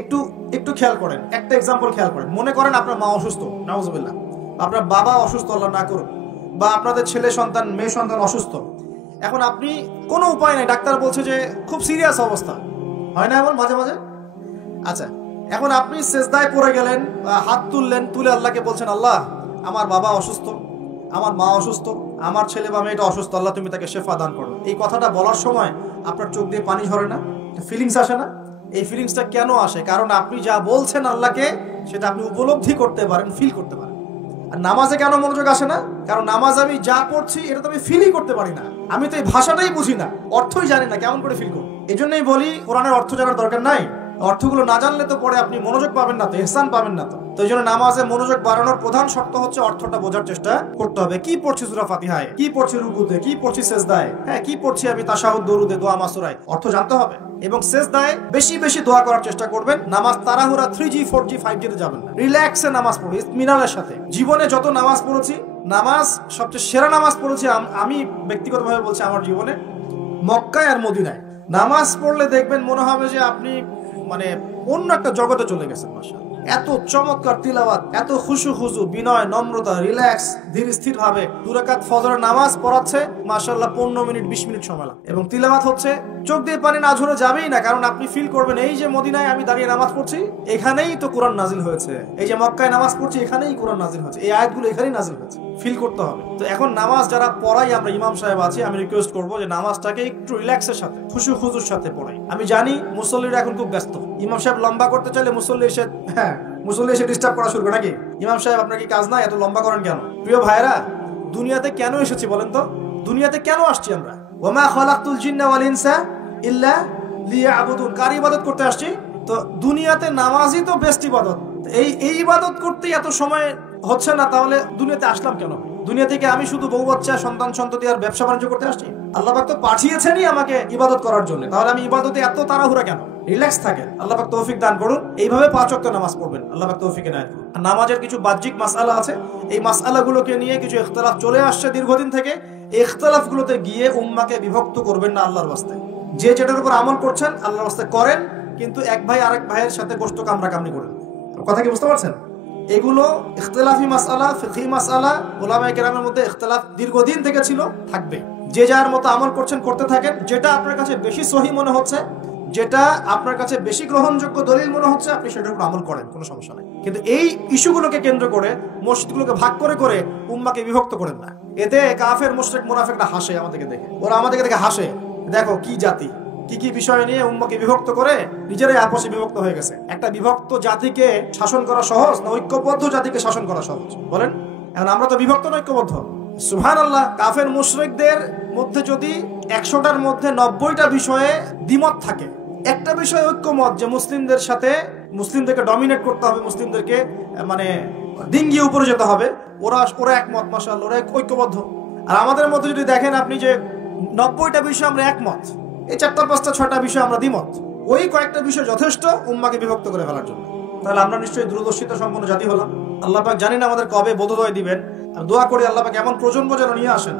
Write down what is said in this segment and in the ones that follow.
একটু একটু খেয়াল করেন, একটা এক্সাম্পল খেয়াল করেন। মনে করেন আপনার মা অসুস্থ, নাউজুবিল্লাহ, আপনার বাবা অসুস্থ, আল্লাহ না করুন, বা আপনাদের ছেলে সন্তান মেয়ে সন্তান অসুস্থ। এখন আপনি কোনো উপায় নাই, ডাক্তার বলছে যে খুব সিরিয়াস অবস্থা, হয় না এমন মাঝে মাঝে? আচ্ছা, এখন আপনি সেজদায় পড়ে গেলেন, হাত তুললেন, তুলে আল্লাহকে বলছেন, আল্লাহ আমার বাবা অসুস্থ, আমার মা অসুস্থ, আমার ছেলে বা মেয়েটা অসুস্থ, আল্লাহ তুমি তাকে শেফা দান করো। এই কথাটা বলার সময় আপনার চোখ দিয়ে পানি ঝরে না? ফিলিংস আসে না? এই ফিলিংসটা কেন আসে? কারণ আপনি যা বলছেন আল্লাহকে সেটা আপনি উপলব্ধি করতে পারেন, ফিল করতে পারেন। আর নামাজে কেন মনোযোগ আসে না? কারণ নামাজ আমি যা পড়ছি এটা তো আমি ফিলই করতে পারি না, আমি তো এই ভাষাটাই বুঝি না, অর্থই জানি না, কেমন করে ফিল করব? এই জন্যই বলি কোরআনের অর্থ জানার দরকার নাই। অর্থগুলো না জানলে তো পরে আপনি মনোযোগ পাবেন না, তো ইহসান পাবেন না। তো এই জন্য নামাজে মনোযোগ বাড়ানোর প্রধান শর্ত হচ্ছে অর্থটা বোঝার চেষ্টা করতে হবে। কি পড়ছি সূরা ফাতিহায়, কি পড়ছি রুকুতে, কি পড়ছি সেজদায়, হ্যাঁ কি পড়ছি আমি তাশাহুদ, দরুদে, দোয়া, মাসুরায়, অর্থ জানতে হবে। এবং সেজদায় বেশি বেশি দোয়া করার চেষ্টা করবেন। নামাজ তাড়াহুড়া 3G 4G 5G তে যাবেন না, রিল্যাক্সে নামাজ পড়ুন, ইতমিনানের সাথে। জীবনে যত নামাজ পড়েছি, নামাজ সবচেয়ে সেরা নামাজ পড়েছি আমি ব্যক্তিগতভাবে বলছি, আমার জীবনে মক্কায় আর মদিনায় নামাজ পড়লে দেখবেন মনে হবে যে আপনি মানে অন্য একটা জগতে চলে গেছেন। মাশাআল্লাহ, এত চমৎকার তিলাওয়াত, এত খুশু খুশু, বিনয়, নম্রতা, রিল্যাক্স, ধীর স্থির ভাবে 2 রাকাত ফজরের নামাজ পড়াচ্ছে, মাশাআল্লাহ 15 মিনিট 20 মিনিট সময় লাগে, এবং তিলাওয়াত হচ্ছে, চোখ দিয়ে পানি না ঝরে যাবেই না। কারণ আপনি ফিল করবেন এই যে মদিনায় আমি দাঁড়িয়ে নামাজ পড়ছি, এখানেই তো কোরআন নাজিল হয়েছে। এই যে মক্কায় নামাজ পড়ছি, এখানেই কোরআন নাজিল হয়েছে, এই আয়াতগুলো এখানেই নাজিল হয়েছে। ফিল করতে হবে। তো এখন নামাজ যারা পড়াই, আমরা ইমাম সাহেব আছি, আমি রিকোয়েস্ট করবো যে নামাজটাকে একটু রিল্যাক্সের সাথে, খুশু খুজুর সাথে পড়াই। আমি জানি মুসল্লিরা এখন খুব ব্যস্ত, ইমাম সাহেব লম্বা করতে চাইলে মুসল্লি এসে ডিস্টার্ব করা শুরু করে নাকি? ইমাম সাহেব আপনার কি কাজ নাই, এত লম্বা করেন কেন? প্রিয় ভাইরা, দুনিয়াতে কেন এসেছি বলেন তো? দুনিয়াতে কেন আসছি আমরা? ওমা খালাকতুল জিন্না ওয়াল ইনসা ইল্লা লিয়াবুদুন, কার ইবাদত করতে আসছি? তো দুনিয়াতে নামাজই তো বেস্ট ইবাদত। এই ইবাদত করতে এত সময় হচ্ছে না, তাহলে দুনিয়াতে আসলাম কেন? দুনিয়া থেকে আমি শুধু বউ বাচ্চা, সন্তান সন্ততি আর ব্যবসা বাণিজ্য করতে আসছি? আল্লাহ পাক তো পাঠিয়েছেনই আমাকে ইবাদত করার জন্য, তাহলে আমি ইবাদতে এত তাড়াহুড়া কেন? রিল্যাক্স থাকেন, আল্লাহ পাক তৌফিক দান করুন। এইভাবে 5 ওয়াক্ত নামাজ পড়বেন, আল্লাহ পাক তৌফিক এনায়েত করুন। আর নামাজের কিছু বাহ্যিক মাসআলা আছে, এই মাসআলাগুলোকে নিয়ে কিছু ইখতিলাফ চলে আসছে দীর্ঘদিন থেকে। এই ইখতিলাফগুলোতে গিয়ে উম্মাহকে বিভক্ত করবেন না আল্লাহর ওয়াস্তে। যে যেটার উপর আমল করছেন আল্লাহর ওয়াস্তে করেন, কিন্তু এক ভাই আরেক ভাইয়ের সাথে গোশত কামড়াকামড়ি করেন। কথা কি বুঝতে পারছেন? এগুলো ইখতিলাফি মাসআলা, ফিকহি মাসআলা, উলামায়ে কেরামের মধ্যে ইখতিলাফ দীর্ঘদিন থেকে ছিল, থাকবে। যে যার মতো আমল করছেন, করতে থাকেন। যেটা আপনার কাছে বেশি সহি মনে হচ্ছে, যেটা আপনার কাছে বেশি গ্রহণযোগ্য দলিল মনে হচ্ছে, আপনি সেটার উপর আমল করেন, কোনো সমস্যা নেই। কিন্তু এই ইস্যুগুলোকে কেন্দ্র করে, মসজিদগুলোকে ভাগ করে করে উম্মাহকে বিভক্ত করেন না। এতে কাফের, মুশরিক, মুনাফিকরা হাসে আমাদেরকে দেখে, ওরা আমাদেরকে দেখে হাসে, দেখো কি জাতি, কি কি বিষয় নিয়ে উম্মাহকে বিভক্ত করে নিজেরাই আপসে বিভক্ত হয়ে গেছে। একটা বিভক্ত জাতিকে শাসন করা সহজ না ঐক্যবদ্ধ জাতিকে শাসন করা সহজ বলেন? এখন আমরা তো বিভক্ত না ঐক্যবদ্ধ। সুবহানাল্লাহ, কাফের মুশরিকদের মধ্যে যদি 100টার মধ্যে 90টা বিষয়ে দ্বিমত থাকে, একটা বিষয় ঐক্যমত যে মুসলিমদের সাথে, মুসলিমদেরকে ডমিনেট করতে হবে, মুসলিমদেরকে মানে ডিঙ্গিয়ে উপরে যেতে হবে, ওরা একমত, মাশাআল্লাহ ওরা ঐক্যবদ্ধ। আর আমাদের মধ্যে যদি দেখেন আপনি যে 90টা বিষয় আমরা একমত, এই 4টা 5টা 6টা বিষয় আমরা দ্বিমত, ওই কয়েকটা বিষয় যথেষ্ট উম্মাহকে বিভক্ত করে ফেলার জন্য। তাহলে আমরা নিশ্চয়ই দূরদর্শিতা সম্পন্ন জাতি হলাম। আল্লাহ পাক জানি না আমাদের কবে বোধোদয় দিবেন। আর দোয়া করি আল্লাহ পাক এমন প্রজন্ম যেন নিয়ে আসেন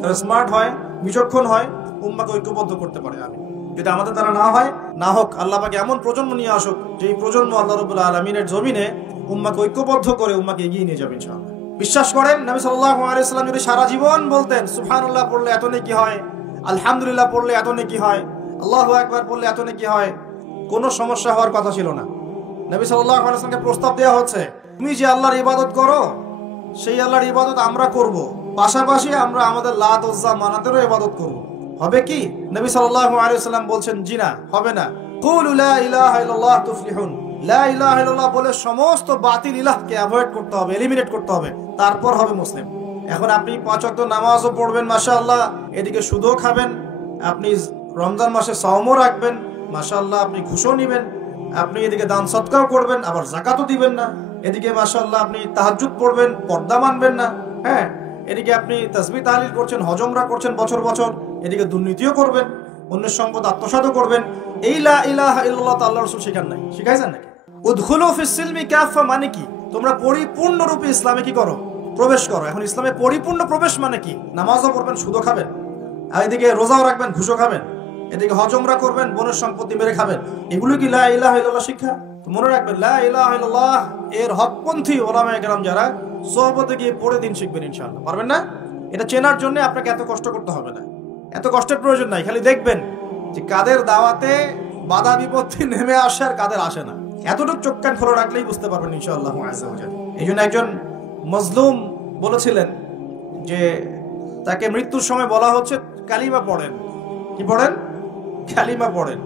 যারা স্মার্ট হয়, বিচক্ষণ হয়, উম্মাহকে ঐক্যবদ্ধ করতে পারে। আমি যদি আমাদের দ্বারা না হয়, না হোক, আল্লাহ পাক এমন প্রজন্ম নিয়ে আসুক যে এই প্রজন্ম আল্লাহ রাব্বুল আলামিনের জমিনে উম্মাহকে ঐক্যবদ্ধ করে উম্মাহকে এগিয়ে নিয়ে যাবে ইনশাআল্লাহ। বিশ্বাস করেন, নবী সাল্লাল্লাহু আলাইহি ওয়াসাল্লাম যদি সারা জীবন বলতেন সুবহানাল্লাহ পড়লে এত নেকি হয়, আলহামদুলিল্লাহ পড়লে এত নেকি হয়, আল্লাহু আকবার পড়লে এত নেকি হয়, কোনো সমস্যা হওয়ার কথা ছিল না। নবী সাল্লাল্লাহু আলাইহি ওয়াসাল্লামকে প্রস্তাব দেওয়া হচ্ছে, তুমি যে আল্লাহর ইবাদত করো সেই আল্লাহর ইবাদত আমরা করব, পাশাপাশি আমরা আমাদের লাত উজ্জা মানাতেরও ইবাদত করব। হবে কি? নবী সাল্লাল্লাহু আলাইহি ওয়াসাল্লাম বলছেন, জি না, হবে না। কুলু লা ইলাহা ইল্লাল্লাহ তুফলিহুন, লা ইলাহা ইল্লাল্লাহ বলে সমস্ত বাতিল ইলাহকে অ্যাভয়েড করতে হবে, এলিমিনেট করতে হবে, তারপর হবে মুসলিম। এখন আপনি 5 ওয়াক্ত নামাজও পড়বেন মাশাআল্লাহ, এদিকে সুদও খাবেন, আপনি রমজান মাসে সাওমও রাখবেন মাশাআল্লাহ, আপনি ঘুষও নেবেন, আপনি এদিকে দান সদকাও করবেন, আবার যাকাতও দিবেন না, এদিকে মাশাআল্লাহ আপনি তাহাজ্জুদ পড়বেন, পর্দা মানবেন না, হ্যাঁ, এদিকে আপনি তাসবিহ তাহলিল করছেন, হজ উমরা করছেন বছর বছর, এদিকে দুর্নীতিও করবেন, অন্যের সম্পদ আত্মসাৎও করবেন। এই লা ইলাহা ইল্লাল্লাহ তো আল্লাহর রাসূল শেখান নাই, শিখাইছেন নাকি? উদখুলু ফিস সিলমি কাফা মানে কি? তোমরা পরিপূর্ণরূপে ইসলামে কি করো? প্রবেশ করো। এখন ইসলামে পরিপূর্ণ প্রবেশ মানে কি? নামাজও পড়বেন, সুদও খাবেন, আর এদিকে রোজাও রাখবেন, ঘুষও খাবেন, এদিকে হজ উমরা করবেন, বোনের সম্পত্তি মেরে খাবেন, এগুলো কি লা ইলাহা ইল্লাল্লাহ শিক্ষা? মনে রাখবেন লা ইলাহা ইল্লাল্লাহ এর হকপন্থী ওলামায়ে কেরাম যারা, সোহবতে গিয়ে পড়ে দিন শিখবেন ইনশাআল্লাহ। পারবেন না? এটা চেনার জন্য আপনাকে এত কষ্ট করতে হবে না, এত কষ্টের প্রয়োজন নাই। খালি দেখবেন যে কাদের দাওয়াতে বাধা বিপত্তি নেমে আসে আর কাদের আসে না। এতটুকু চোখ কান খোলা রাখলেই বুঝতে পারবেন ইনশাআল্লাহ আযজা ওয়া জাল। এই জন্য একজন মজলুম বলেছিলেন যে তাকে মৃত্যুর সময় বলা হচ্ছে কালিমা পড়েন। কি পড়েন? কালিমা পড়েন।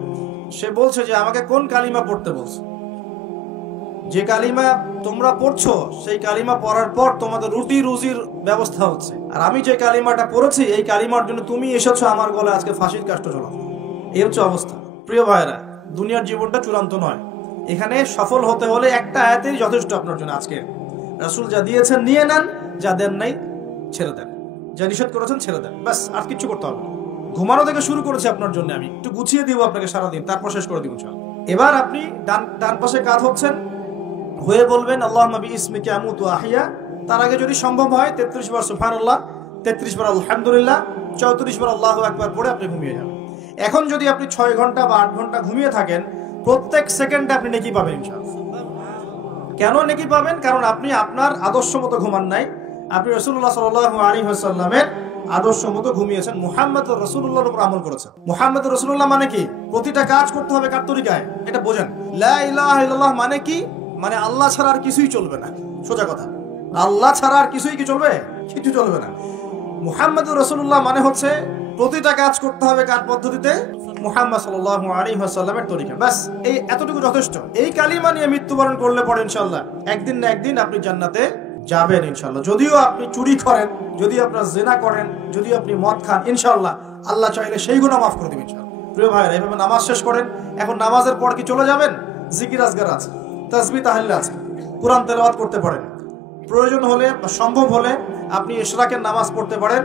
সে বলছে যে আমাকে কোন কালিমা পড়তে বলছে? যে কালিমা তোমরা পড়ছো সেই কালিমা পড়ার পর তোমাদের রুটি রুজির ব্যবস্থা হচ্ছে, আর আমি যে কালিমাটা পড়েছি এই কালিমার জন্য তুমি এসেছো আমার গলে আজকে ফাঁসির কাষ্ট ঝোলাতে। এই হচ্ছে অবস্থা। প্রিয় ভাইরা, দুনিয়ার জীবনটা চূড়ান্ত নয়। এখানে সফল হতে হলে একটা আয়াতেই যথেষ্ট আপনার জন্য। আজকে রাসূল যা দিয়েছেন নিয়ে নেন, যা দেন নাই ছেড়ে দেন, যা নিষেধ করেছেন ছেড়ে দেন, ব্যাস। আর কিছু করতে হবে না। ঘুমানো থেকে শুরু করেছি আপনার জন্য, আমি একটু গুছিয়ে দিব আপনাকে সারাদিন, তারপর শেষ করে দিব। এবার আপনি ডান পাশে কাত হচ্ছেন, হয়ে বলবেন আল্লাহুম্মা বিইসমিকা আমুতু ওয়া আহইয়া। তার আগে যদি সম্ভব হয় 33 বার সুবহানাল্লাহ, 33 বার আলহামদুলিল্লাহ, 34 বার আল্লাহু আকবার পড়ে আপনি ঘুমিয়ে যাবেন। এখন যদি আপনি 6 ঘন্টা বা 8 ঘন্টা ঘুমিয়ে থাকেন, প্রত্যেক সেকেন্ডে আপনি নেকি পাবেন ইনশাআল্লাহ। কেন নেকি পাবেন? কারণ আপনি আপনার আদর্শ মতো ঘুমান নাই, আপনি রাসূলুল্লাহ সাল্লাল্লাহু আলাইহি ওয়াসাল্লামের আদর্শ মতো ঘুমিয়েছেন, মুহাম্মদুর রাসূলুল্লাহর উপর আমল করেছেন। মুহাম্মদুর রাসূলুল্লাহ মানে কি? প্রতিটা কাজ করতে হবে কার তরিকায়, এটা বোঝেন। লা ইলাহা ইল্লাল্লাহ মানে কি? মানে আল্লাহ ছাড়া আর কিছুই চলবে না। সোজা কথা, আল্লাহ ছাড়া আর কিছুই কি চলবে? কিছু চলবে না। মুহাম্মদুর রাসূলুল্লাহ মানে হচ্ছে প্রতিটা কাজ করতে হবে কার পদ্ধতিতে? মুহাম্মদ সাল্লাল্লাহু আলাইহি ওয়াসাল্লামের তরিকা। বাস, এই এতটুকু যথেষ্ট। এই কালিমা নিয়ে মৃত্যুবরণ করলে পরে ইনশাআল্লাহ একদিন না একদিন আপনি জান্নাতে যাবেন ইনশাআল্লাহ। যদিও আপনি চুরি করেন, যদি আপনার জিনা করেন, যদি আপনি মদ খান, ইনশাআল্লাহ আল্লাহ চাইলে সেই গুনাহ মাফ করে দিবেন ইনশাআল্লাহ। প্রিয় ভাইরা, এইভাবে নামাজ শেষ করেন। এখন নামাজের পর কি চলে যাবেন? জিকির আজগার আছে, তাসবিহ তাহলিল আছে, কোরআন তেলাওয়াত করতে পারেন। প্রয়োজন হলে বা সম্ভব হলে আপনি ইশরাকের নামাজ পড়তে পারেন।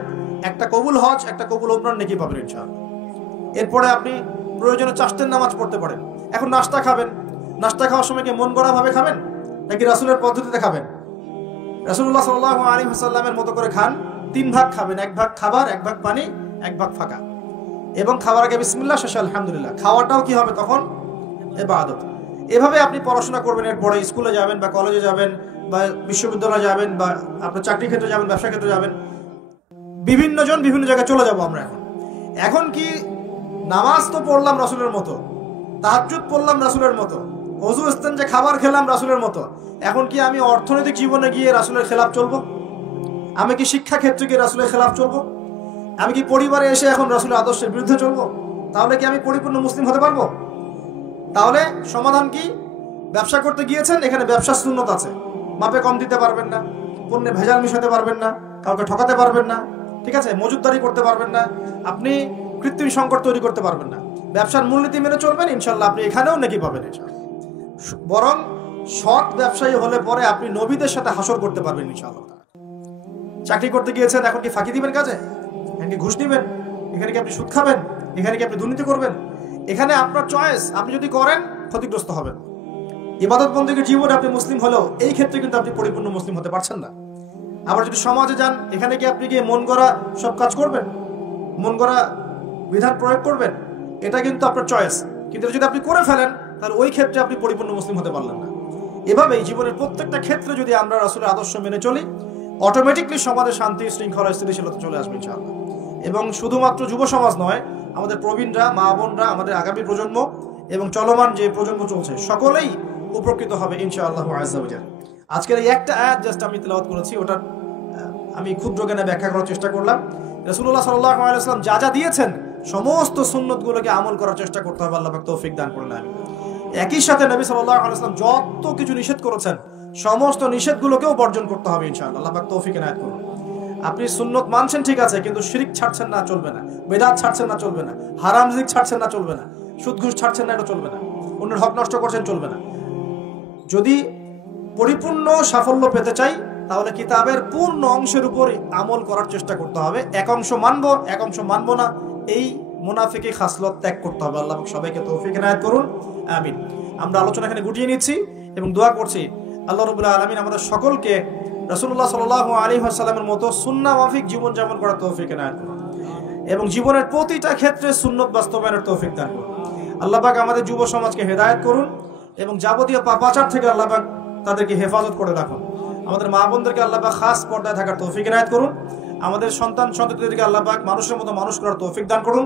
একটা কবুল হজ, একটা কবুল উমরার নেকি পাবেন ইনশাআল্লাহ। এরপরে আপনি প্রয়োজনে চাষতের নামাজ পড়তে পারেন। এখন নাস্তা খাবেন, নাস্তা খাওয়ার সময় কি মন গড়া ভাবে খাবেন নাকি রাসূলের পদ্ধতিতে খাবেন? রাসূলুল্লাহ সাল্লাল্লাহু আলাইহি ওয়াসাল্লামের মতো করে খান। 3 ভাগ খাবেন, 1 ভাগ খাবার, 1 ভাগ পানি, 1 ভাগ ফাঁকা। এবং খাবার আগে বিসমিল্লাহ, শেষে আলহামদুলিল্লাহ। খাওয়াটাও কি হবে তখন? ইবাদত। এভাবে আপনি পড়াশোনা করবেন। এরপরে স্কুলে যাবেন বা কলেজে যাবেন বা বিশ্ববিদ্যালয়ে যাবেন বা আপনার চাকরি ক্ষেত্রে যাবেন, ব্যবসা ক্ষেত্রে যাবেন। বিভিন্ন জন বিভিন্ন জায়গায় চলে যাব আমরা। এখন কি নামাজ তো পড়লাম রাসূলের মতো, তাহাজ্জুদ পড়লাম রাসূলের মতো, ওযু ইস্তেঞ্জা খাবার খেলাম রাসূলের মতো। এখন কি আমি অর্থনৈতিক জীবনে গিয়ে রাসূলের খেলাফ চলবো? আমি কি শিক্ষা ক্ষেত্রে গিয়ে রাসূলের খেলাফ চলবো? আমি কি পরিবারে এসে এখন রাসূলের আদর্শের বিরুদ্ধে চলবো? তাহলে কি আমি পরিপূর্ণ মুসলিম হতে পারবো? তাহলে সমাধান কি? ব্যবসা করতে গিয়েছেন, এখানে ব্যবসার সুন্নত আছে। মাপে কম দিতে পারবেন না, পণ্যে ভেজাল মিশাতে পারবেন না, কাউকে ঠকাতে পারবেন না, ঠিক আছে? মজুতদারি করতে পারবেন না, আপনি কৃত্রিম সংকট তৈরি করতে পারবেন না। ব্যবসার মূলনীতি মেনে চলবেন, ইনশাআল্লাহ আপনি এখানেও নেকি পাবেন ইনশাআল্লাহ। বরং সৎ ব্যবসায়ী হলে পরে আপনি নবীদের সাথে হাসর করতে পারবেন ইনশাআল্লাহ। চাকরি করতে গিয়েছেন, এখন কি ফাঁকি দিবেন কাজে? এখানে কি ঘুষ দিবেন? এখানে কি আপনি সুদ খাবেন? এখানে কি আপনি দুর্নীতি করবেন? এখানে আপনার চয়েস। আপনি যদি করেন ক্ষতিগ্রস্ত হবেন। ইবাদত বন্দেগীর জীবনে আপনি মুসলিম হলেও এই ক্ষেত্রে কিন্তু আপনি পরিপূর্ণ মুসলিম হতে পারছেন না। আবার যদি সমাজে যান, এখানে কি আপনি গিয়ে মন গড়া সব কাজ করবেন, মন গড়া বিধান প্রয়োগ করবেন? এটা কিন্তু আপনার চয়েস। কিন্তু যদি আপনি করে ফেলেন, তাহলে ওই ক্ষেত্রে আপনি পরিপূর্ণ মুসলিম হতে পারলেন না। এভাবেই জীবনের প্রত্যেকটা ক্ষেত্রে যদি আমরা রাসূলের আদর্শ মেনে চলি, অটোমেটিকলি সমাজে শান্তি, শৃঙ্খলা, স্থিতিশীলতা চলে আসবে ইনশাআল্লাহ। এবং শুধুমাত্র যুব সমাজ নয়, আমাদের প্রবীণরা, মা বোনরা, আমাদের আগামী প্রজন্ম এবং চলমান যে প্রজন্ম চলছে, সকলেই উপকৃত হবে ইনশাআল্লাহ আযজা ওয়া জাল্লা। আজকের এই একটা আয়াত জাস্ট আমি তেলাওয়াত করেছি, ওটা আমি ক্ষুদ্র জ্ঞানে ব্যাখ্যা করার চেষ্টা করলাম। রাসূলুল্লাহ সাল্লাল্লাহু আলাইহি ওয়াসাল্লাম যা যা দিয়েছেন সমস্ত সুন্নতগুলোকে আমল করার চেষ্টা করতে হবে। আল্লাহ পাক তৌফিক দান করুন। একই সাথে নবী সাল্লাল্লাহু আলাইহি ওয়াসাল্লাম যত কিছু নিষেধ করেছেন সমস্ত নিষেধগুলোকেও বর্জন করতে হবে ইনশাআল্লাহ। আল্লাহ পাক তৌফিক এনায়েত করুন। আপনি সুন্নত মানছেন ঠিক আছে, কিন্তু শিরক ছাড়ছেন না, চলবে না। বেদাত ছাড়ছেন না, চলবে না। হারাম রিজিক ছাড়ছেন না, চলবে না। সুদ ঘুষ ছাড়ছেন না, এটা চলবে না। অন্যের হক নষ্ট করছেন, চলবে না। যদি পরিপূর্ণ সাফল্য পেতে চাই, তাহলে কিতাবের পূর্ণ অংশের উপর আমল করার চেষ্টা করতে হবে। এক অংশ মানবো, এক অংশ মানবো না, এই মুনাফিকি খাসলত ত্যাগ করতে হবে। আল্লাহ সবাইকে তৌফিক এনায়েত করুন, আমিন। আমরা আলোচনা এখানে গুটিয়ে নিচ্ছি এবং দোয়া করছি আল্লাহ রাব্বুল আলামিন আমাদের সকলকে রাসূলুল্লাহ সাল্লাল্লাহু আলাইহি ওয়াসাল্লামের মতো সুন্নাহ মাফিক জীবন যাপন করার তৌফিক এনায়েত করুন এবং জীবনের প্রতিটা ক্ষেত্রে সুন্নত বাস্তবায়নের তৌফিক দান করুন। আল্লাহ পাক আমাদের যুব সমাজকে হেদায়েত করুন, এবং যাবতীয় পাপাচার থেকে আল্লাহ পাক তাদেরকে হেফাজত করে রাখুন। আমাদের মা বোনদেরকে আল্লাহ পাক খাস পর্দায় থাকার তৌফিক ইনায়েত করুন। আমাদের সন্তান সন্ততিদেরকে আল্লাহ পাক মানুষের মতো মানুষ করার তৌফিক দান করুন।